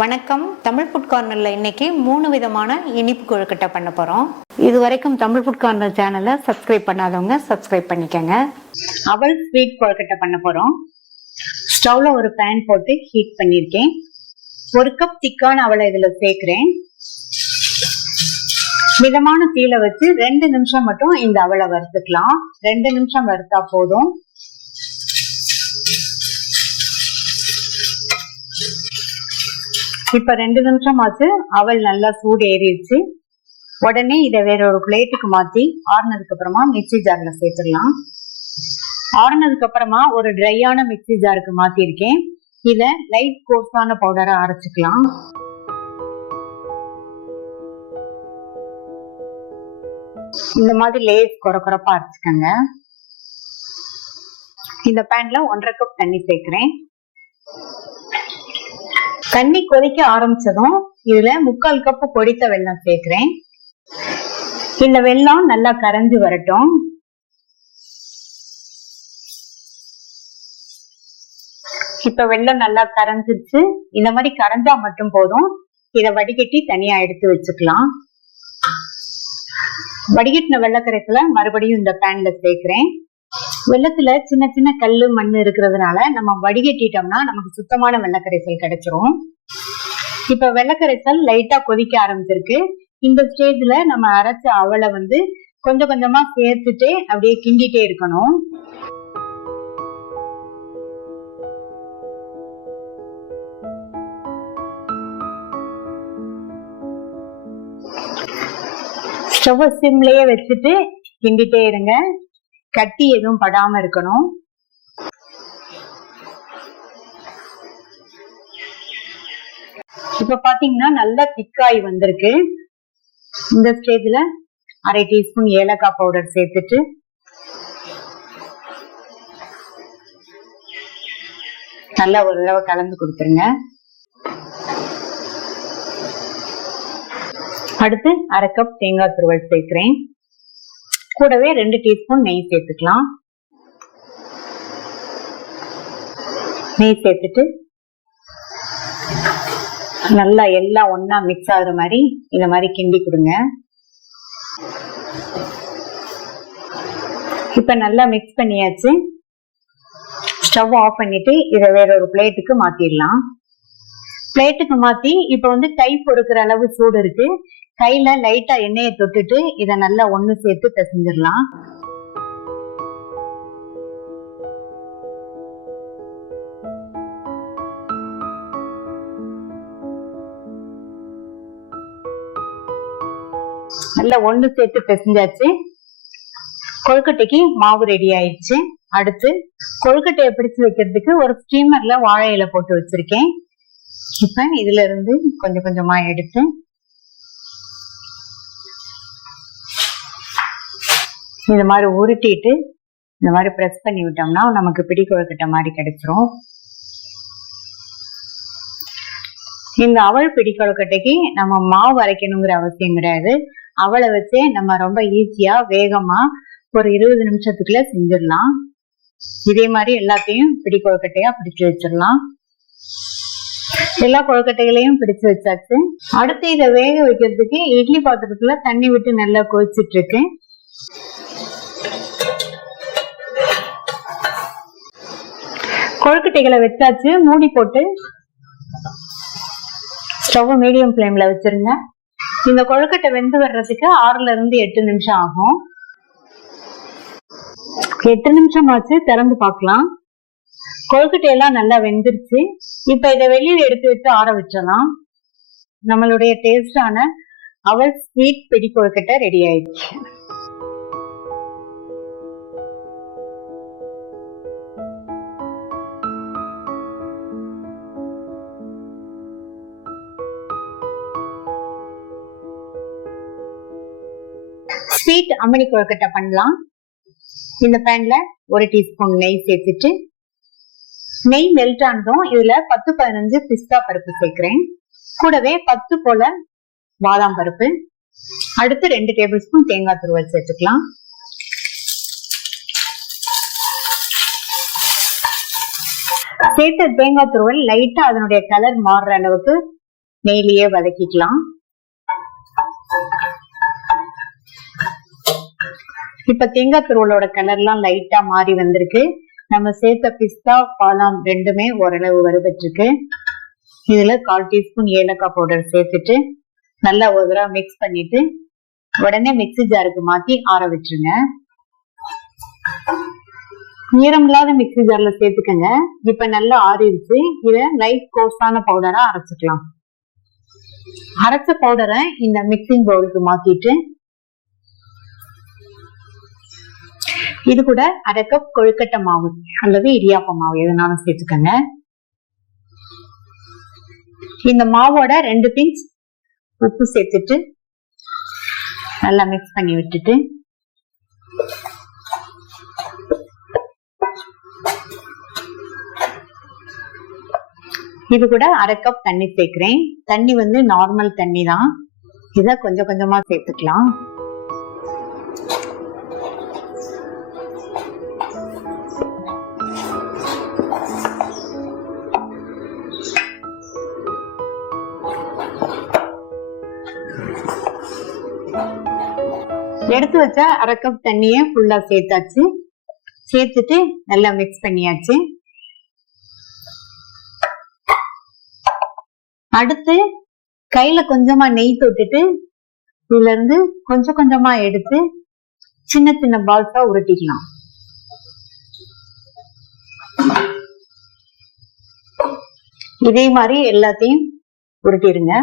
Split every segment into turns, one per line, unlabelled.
வணக்கம். தமிழ் ஃபுட் கார்னரில் இன்னைக்கு மூணு விதமான இனிப்பு கொழுக்கட்டை பண்ண போகிறோம் இது வரைக்கும் தமிழ் ஃபுட் கார்னர் சேனலை சப்ஸ்கிரைப் பண்ணாதவங்க சப்ஸ்கிரைப் பண்ணிக்கோங்க. அவல் ஸ்வீட் கொழுக்கட்டை பண்ண போகிறோம் ஸ்டவ்ல ஒரு பேன் போட்டு ஹீட் பண்ணியிருக்கேன் ஒரு கப் திக்கான அவளை இதில் சேர்க்குறேன். மிதமான தீயில வச்சு ரெண்டு நிமிஷம் மட்டும் இந்த அவளை வறுத்துக்கலாம். ரெண்டு நிமிஷம் வறுத்தா போதும். இப்ப ரெண்டு நிமிஷம் ஆச்சு. அவள் நல்லா சூடு ஏறிடுச்சு. உடனே இதை வேற ஒரு பிளேட்டுக்கு மாத்தி ஆறுனதுக்கு அப்புறமா மிக்சி ஜார்ல சேர்த்துடலாம். ஆறுனதுக்கு அப்புறமா ஒரு ட்ரையான மிக்சி ஜாருக்கு மாத்திருக்கேன். இத லைட் கோர்ஸான பவுடரா அரைச்சுக்கலாம். இந்த மாதிரி லேஸ் குறை குறைப்பா அரைச்சுக்கோங்க. இந்த பேன்ல ஒன்றரை கப் தண்ணி சேர்க்கிறேன். தண்ணி கொதிக்க ஆரம்பிச்சதும் இதுல முக்கால் கப்பு பொடித்த வெள்ளம் சேர்க்கிறேன். இந்த வெள்ளம் நல்லா கரைஞ்சு வரட்டும். இப்ப வெள்ளம் நல்லா கரைஞ்சிருச்சு. இந்த மாதிரி கரைஞ்சா மட்டும் போதும். இத வடிகட்டி தனியா எடுத்து வச்சுக்கலாம். வடிகட்டின வெள்ளக்கரைசல மறுபடியும் இந்த பேன்ல சேர்க்கிறேன். வெள்ளத்துல சின்ன சின்ன கல்லு மண் இருக்கிறதுனால நம்ம வடிகட்டிட்டோம்னா நமக்கு சுத்தமான வெள்ளக்கரைசல் கிடைச்சிரும். இப்ப வெள்ளக்கரைசல் லைட்டா கொதிக்க ஆரம்பிச்சிருக்கு. இந்த ஸ்டேஜ்ல நம்ம அரைச்ச அவளை வந்து கொஞ்சம் கொஞ்சமா சேர்த்துட்டு அப்படியே கிண்டிட்டே இருக்கணும். ஸ்டவ் சிம்லயே வச்சுட்டு கிண்டிட்டே இருங்க. கட்டி எதுவும் படாம இருக்கணும். இப்ப பாத்தீங்கன்னா நல்லா திக்காய் வந்திருக்கு. இந்த ஸ்டேஜ்ல அரை டீஸ்பூன் ஏலக்காய் பவுடர் சேர்த்துட்டு. நல்லா ஒரு தடவை கலந்து கொடுத்துருங்க. அடுத்து அரை கப் தேங்காய் துருவல் சேர்க்கிறேன். கூடவே ரெண்டு டீஸ்பூன் நெய் சேர்த்துக்கலாம். நெய் சேர்த்துட்டு நல்லா எல்லாம் ஒன்னா மிக்ஸ் ஆகுற மாதிரி இந்த மாதிரி கிண்டி கொடுங்க. இப்ப நல்லா மிக்ஸ் பண்ணியாச்சு. ஸ்டவ் ஆஃப் பண்ணிட்டு இதை வேற ஒரு பிளேட்டுக்கு மாத்திடலாம் பிளேட்டுக்கு மாத்தி இப்ப வந்து கை பொறுக்கிற அளவு சூடு இருக்கு. கையில லைட்டா எண்ணெயை தொட்டுட்டு இத நல்லா ஒண்ணு சேர்த்து பிசைஞ்சிடலாம். நல்லா ஒண்ணு சேர்த்து பிசைஞ்சாச்சு. கொழுக்கட்டைக்கு மாவு ரெடி ஆயிடுச்சு. அடுத்து கொழுக்கட்டையை பிடிச்சு வைக்கிறதுக்கு ஒரு ஸ்டீமர்ல வாழை இலை போட்டு வச்சிருக்கேன். இப்ப இதுல இருந்து கொஞ்சம் கொஞ்சமா எடுத்து இந்த மாதிரி உருட்டிட்டு இந்த மாதிரி பிரஸ் பண்ணி விட்டோம்னா நமக்கு பிடி கொழுக்கட்டை மாதிரி கிடைச்சிரும். இந்த அவள் பிடி கொழுக்கட்டைக்கு நம்ம மாவு அரைக்கணுங்கிற அவசியம் கிடையாது. அவளை வச்சே நம்ம ரொம்ப ஈஸியா வேகமா ஒரு இருபது நிமிஷத்துக்குள்ள செஞ்சிடலாம். இதே மாதிரி எல்லாத்தையும் பிடி கொழுக்கட்டையா பிடிச்சு வச்சிடலாம். எல்லா கொழுக்கட்டைகளையும் பிடிச்சு வச்சாச்சு. அடுத்து இதை வேக வைக்கிறதுக்கு இட்லி பாத்திரத்துல தண்ணி விட்டு நல்லா கொதிச்சிட்டு இருக்கு கொழுக்கட்டைகளை வச்சாச்சு. மூடி போட்டு ஸ்டவ் மீடியம் ஃப்ளேம்ல வச்சிருங்க. இந்த கொழுக்கட்டை வெந்து வர்றதுக்கு ஆறுல இருந்து எட்டு நிமிஷம் ஆகும். எட்டு நிமிஷம் ஆச்சு திறந்து பார்க்கலாம். கொழுக்கட்டை எல்லாம் நல்லா வெந்துருச்சு. இப்ப இதை வெளியில எடுத்து வச்சு ஆற வச்சலாம். நம்மளுடைய டேஸ்டான அவர் ஸ்வீட் பிடி கொழுக்கட்டை ரெடி ஆயிடுச்சு. ஸ்வீட் அம்மணி கொழுக்கட்டை பண்ணலாம். இந்த பேன்ல ஒரு டீஸ்பூன் நெய் சேர்த்துட்டு நெய் மெல்ட் ஆனதும் இதுல பத்து பதினஞ்சு பிஸ்தா பருப்பு சேர்க்கிறேன். கூடவே பத்து போல பாதாம் பருப்பு. அடுத்து ரெண்டு டேபிள் ஸ்பூன் தேங்காய் துருவல் சேர்த்துக்கலாம். சேர்த்த தேங்காய் துருவல் லைட்டா அதனுடைய கலர் மாறுற அளவுக்கு நெய்லியே வதக்கிக்கலாம். இப்ப தேங்காய் துருவலோட கலர்லாம் லைட்டா மாறி வந்திருக்கு. நம்ம சேர்த்த பிஸ்தா பாதாம் ரெண்டுமே ஓரளவு வறுபட்டிருக்கு. இதுல கால் டீஸ்பூன் ஏலக்காய் பவுடர் சேர்த்துட்டு நல்லா ஒரு தடவை மிக்ஸ் பண்ணிட்டு உடனே மிக்சி ஜாருக்கு மாத்தி ஆற விட்டுருங்க. ஈரம் இல்லாத மிக்ஸி ஜார்ல சேர்த்துக்கங்க. இப்ப நல்லா ஆறிடுச்சு. இத லைட் கோர்ஸான பவுடரா அரைச்சுக்கலாம். அரைச்ச பவுடரை இந்த மிக்சிங் பவுலுக்கு மாத்திட்டு இது கூட அரை கப் கொழுக்கட்டை மாவு அல்லது இடியாப்ப மாவு எதுனாலும் சேர்த்துக்கங்க. இந்த மாவோட ரெண்டு பிஞ்ச் உப்பு சேர்த்துட்டு நல்லா மிக்ஸ் பண்ணி விட்டுட்டு இது கூட அரை கப் தண்ணி சேர்க்கிறேன். தண்ணி வந்து நார்மல் தண்ணி தான் இத கொஞ்சம் கொஞ்சமா சேர்த்துக்கலாம். எடுத்து வச்சா அரை கப் தண்ணிய ஃபுல்லா சேர்த்தாச்சு. சேர்த்துட்டு நல்லா மிக்ஸ் பண்ணியாச்சு. அடுத்து கையில கொஞ்சமா நெய் தொட்டுட்டு இதுல இருந்து கொஞ்சம் கொஞ்சமா எடுத்து சின்ன சின்ன பால்ஸா உருட்டிக்கலாம். இதே மாதிரி எல்லாத்தையும் உருட்டிடுங்க.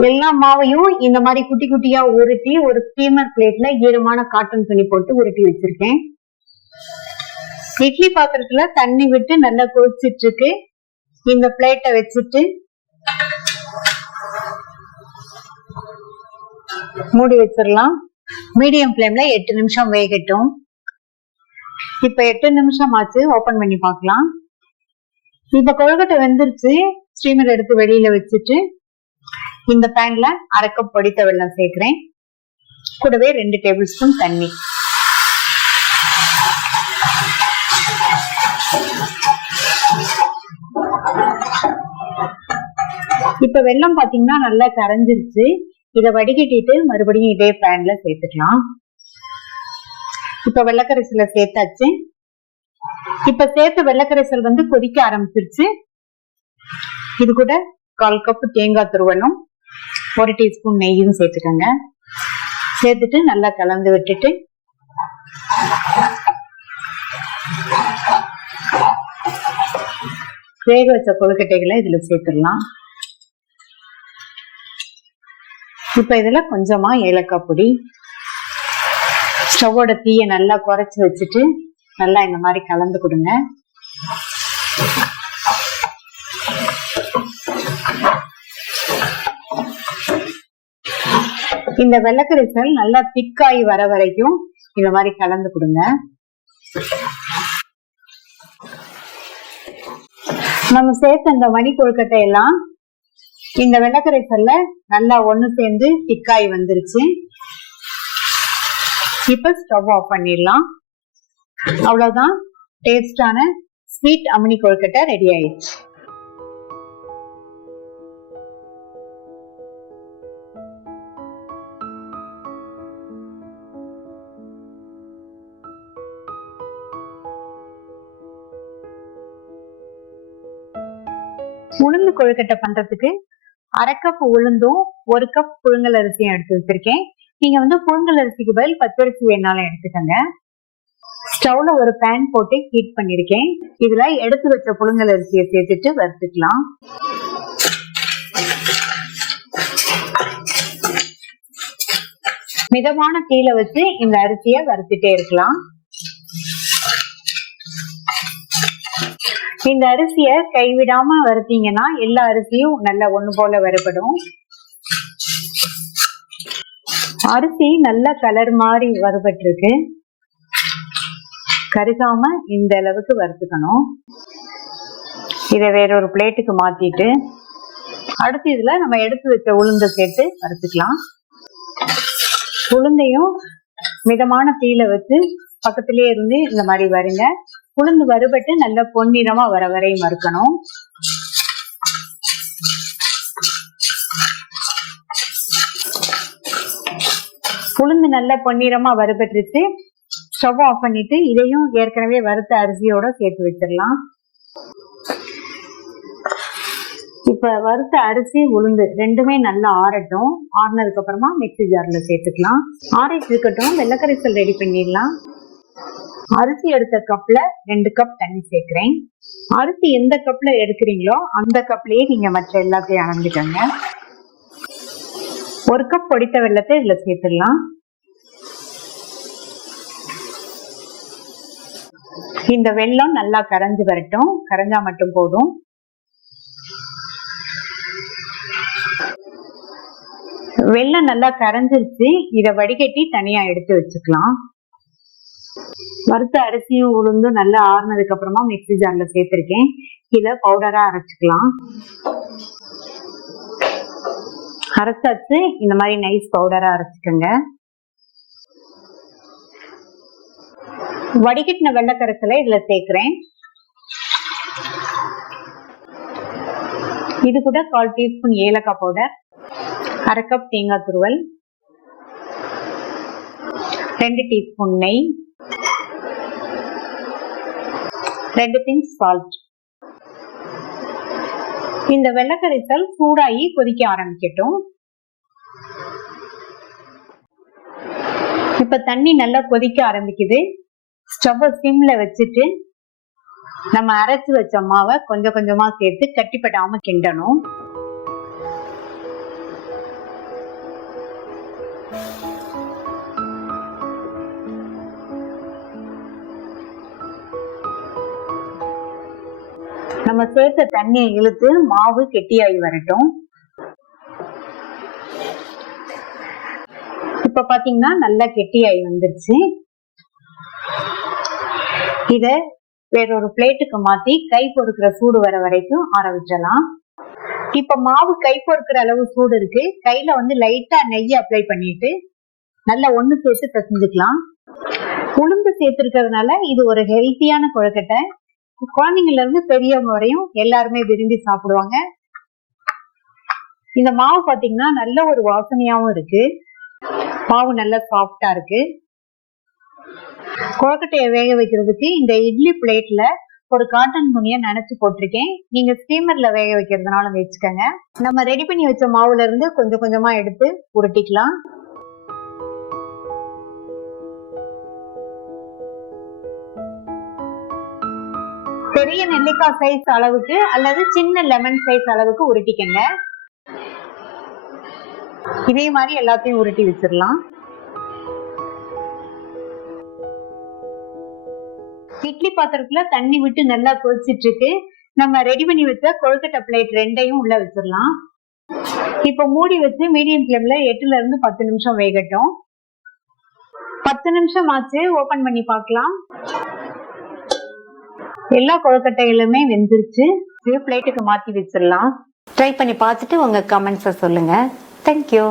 எல்லா மாவையும் இந்த மாதிரி குட்டி குட்டியா உருட்டி ஒரு ஸ்டீமர் பிளேட்ல ஈரமான காட்டன் துணி போட்டு உருட்டி வச்சிருக்கேன். இட்லி பாத்திரத்துல தண்ணி விட்டு நல்லா கொதிச்சிட்டு இருக்கு. இந்த பிளேட்டை வச்சுட்டு மூடி வச்சிடலாம். மீடியம் ஃப்ளேம்ல எட்டு நிமிஷம் வேகட்டும். இப்ப எட்டு நிமிஷம் ஆச்சு ஓபன் பண்ணி பார்க்கலாம். இப்ப கொழுக்கட்டை வெந்துருச்சு ஸ்டீமர் எடுத்து வெளியில வச்சுட்டு இந்த பேன்ல அரைக்க பொடித்த வெள்ளம் சேர்க்கிறேன். கூடவே ரெண்டு டேபிள் ஸ்பூன் தண்ணி. இப்ப வெள்ளம் பாத்தீங்கன்னா நல்லா கரைஞ்சிருச்சு. இத வடிகட்டிட்டு மறுபடியும் இதே பேன்ல சேர்த்துக்கலாம். இப்ப வெள்ளக்கரைசல சேர்த்தாச்சு. இப்ப சேர்த்த வெள்ளக்கரைசல் வந்து கொதிக்க ஆரம்பிச்சிருச்சு. இது கூட கால் கப் தேங்காய் துருவணும். ஒரு டீஸ்பூன் நெய்யும் சேர்த்துக்கோங்க. சேர்த்துட்டு நல்லா கலந்து விட்டுட்டு வேக வச்ச கொழுக்கட்டைகளை இதுல சேர்த்துடலாம். இப்ப இதுல கொஞ்சமா ஏலக்காய் பொடி ஸ்டவ்வோட தீய நல்லா குறைச்சு வச்சுட்டு நல்லா இந்த மாதிரி கலந்து கொடுங்க. இந்த வெள்ளக்கரிசல் நல்லா திக்காய் வர வரைக்கும் இந்த மாதிரி கலந்து கொடுங்க. நம்ம சேர்த்த இந்த மணி கொழுக்கட்டை எல்லாம் இந்த வெள்ளக்கரைசல்ல நல்லா ஒண்ணு சேர்ந்து திக்காய் வந்துருச்சு. இப்ப ஸ்டவ் ஆஃப் பண்ணிடலாம். அவ்வளவுதான். டேஸ்டான ஸ்வீட் அமினி கொழுக்கட்டை ரெடி ஆயிடுச்சு. கொழுக்கட்டை பண்றதுக்கு அரை கப் உளுந்தும் ஒரு கப் புழுங்கல் அரிசியும் எடுத்து வச்சிருக்கேன். நீங்க வந்து புழுங்கல் அரிசிக்கு பதில் பச்சரிசி வேணாலும் எடுத்துக்கோங்க. ஸ்டவ்ல ஒரு பேன் போட்டு ஹீட் பண்ணிருக்கேன். இதுல எடுத்து வச்ச புழுங்கல் அரிசியை சேர்த்துட்டு வறுத்துக்கலாம். மிதமான தீல வச்சு இந்த அரிசியை வறுத்துட்டே இருக்கலாம். இந்த அரிசிய கைவிடாம வறுத்தீங்கன்னா எல்லா அரிசியும் நல்ல ஒண்ணு போல வறுபடும். அரிசி நல்ல கலர் மாதிரி வறுபட்டிருக்கு. கருகாம இந்த அளவுக்கு வறுத்துக்கணும். இதை வேற ஒரு பிளேட்டுக்கு மாத்திட்டு அடுத்து இதுல நம்ம எடுத்து வச்ச உளுந்த சேர்த்து வறுத்துக்கலாம். உளுந்தையும் மிதமான தீல வச்சு பக்கத்திலே இருந்து இந்த மாதிரி வருங்க. உளுந்து வறுபட்டு நல்ல பொன்னிறமா வர வரையும் மறுக்கணும் உளுந்து நல்ல பொன்னிறமா வறுபட்டுருச்சு. ஸ்டவ் ஆஃப் பண்ணிட்டு இதையும் ஏற்கனவே வறுத்த அரிசியோட சேர்த்து வச்சிடலாம். இப்ப வறுத்த அரிசி உளுந்து ரெண்டுமே நல்லா ஆறட்டும். ஆறினதுக்கு அப்புறமா மிக்சி ஜாரில் சேர்த்துக்கலாம். ஆறிட்டு இருக்கட்டும். வெள்ளக்கரைசல் ரெடி பண்ணிடலாம். அரிசி எடுத்த கப்ல ரெண்டு கப் தண்ணி சேர்க்கிறேன். அரிசி எந்த கப்ல எடுக்கிறீங்களோ அந்த கப்லயே நீங்க மற்ற எல்லாத்தையும் அளந்துக்கோங்க ஒரு கப் பொடித்த வெள்ளத்தை இதுல சேர்த்துடலாம். இந்த வெள்ளம் நல்லா கரைஞ்சு வரட்டும். கரைஞ்சா மட்டும் போதும். வெள்ளம் நல்லா கரைஞ்சிருச்சு. இத வடிகட்டி தனியா எடுத்து வச்சுக்கலாம். வறுத்த அரிசியும் உளுந்தும் நல்லா ஆறுனதுக்கு அப்புறமா மிக்சி ஜார்ல சேர்த்திருக்கேன். கீழே பவுடரா அரைச்சிக்கலாம். அரைச்சாச்சு. இந்த மாதிரி நைஸ் பவுடரா அரைச்சிக்கோங்க. வடிகட்டின வெள்ளக்கரைசலை இதுல சேர்க்கிறேன். இது கூட கால் டீஸ்பூன் ஏலக்காய் பவுடர் அரை கப் தேங்காய் துருவல் ரெண்டு டீஸ்பூன் நெய் ரெண்டு பிஞ்ச் சால்ட் இந்த வெள்ளக்கரைசல் சூடாகி கொதிக்க ஆரம்பிக்கட்டும். இப்ப தண்ணி நல்லா கொதிக்க ஆரம்பிக்குது. ஸ்டவ்வை சிம்ல வச்சுட்டு நம்ம அரைச்சு வச்ச மாவை கொஞ்சம் கொஞ்சமா சேர்த்து கட்டிப்படாம கிண்டணும். நம்ம சேர்த்த தண்ணியை இழுத்து மாவு கெட்டியாகி வரட்டும். இப்ப பாத்தீங்கன்னா நல்லா கெட்டியாகி வந்துருச்சு. இத வேறொரு பிளேட்டுக்கு மாத்தி கை பொறுக்கிற சூடு வர வரைக்கும் ஆற விட்டுறலாம். இப்ப மாவு கை பொறுக்கிற அளவு சூடு இருக்கு. கையில வந்து லைட்டா நெய் அப்ளை பண்ணிட்டு நல்லா ஒண்ணு சேர்த்து பிசைஞ்சுக்கலாம். உளுந்து சேர்த்திருக்கிறதுனால இது ஒரு ஹெல்த்தியான கொழுக்கட்டை. குழந்தைங்கள்ல இருந்து பெரியவங்க வரையும் எல்லாருமே விரும்பி சாப்பிடுவாங்க. இந்த மாவு பாத்தீங்கன்னா நல்ல ஒரு வாசனையாவும் இருக்கு. மாவு நல்லா சாஃப்டா இருக்கு. கொழக்கட்டையை வேக வைக்கிறதுக்கு இந்த இட்லி பிளேட்ல ஒரு காட்டன் துணியை நினைச்சு போட்டிருக்கேன். நீங்க ஸ்டீமர்ல வேக வைக்கிறதுனால வச்சுக்கோங்க. நம்ம ரெடி பண்ணி வச்ச மாவுல இருந்து கொஞ்சம் கொஞ்சமா எடுத்து உருட்டிக்கலாம். பெரிய நெல்லிக்காய் சைஸ் அளவுக்கு அல்லது சின்ன லெமன் சைஸ் அளவுக்கு உருட்டிக்கங்க. இதே மாதிரி எல்லாத்தையும் உருட்டி வச்சிடலாம். இட்லி பாத்திரத்துல தண்ணி விட்டு நல்லா கொதிச்சிட்டு இருக்கு நம்ம ரெடி பண்ணி வச்ச கொழுக்கட்டை பிளேட் ரெண்டையும் உள்ள வச்சிடலாம். இப்ப மூடி வச்சு மீடியம் ஃப்ளேம்ல எட்டுல இருந்து பத்து நிமிஷம் வேகட்டும். பத்து நிமிஷம் ஆச்சு ஓபன் பண்ணி பார்க்கலாம். எல்லா கொழுக்கட்டைகளுமே வெந்துருச்சு. பிளேட்டுக்கு மாத்தி வச்சிடலாம். ட்ரை பண்ணி பார்த்துட்டு உங்க கமெண்ட்ஸை சொல்லுங்க. தேங்க்யூ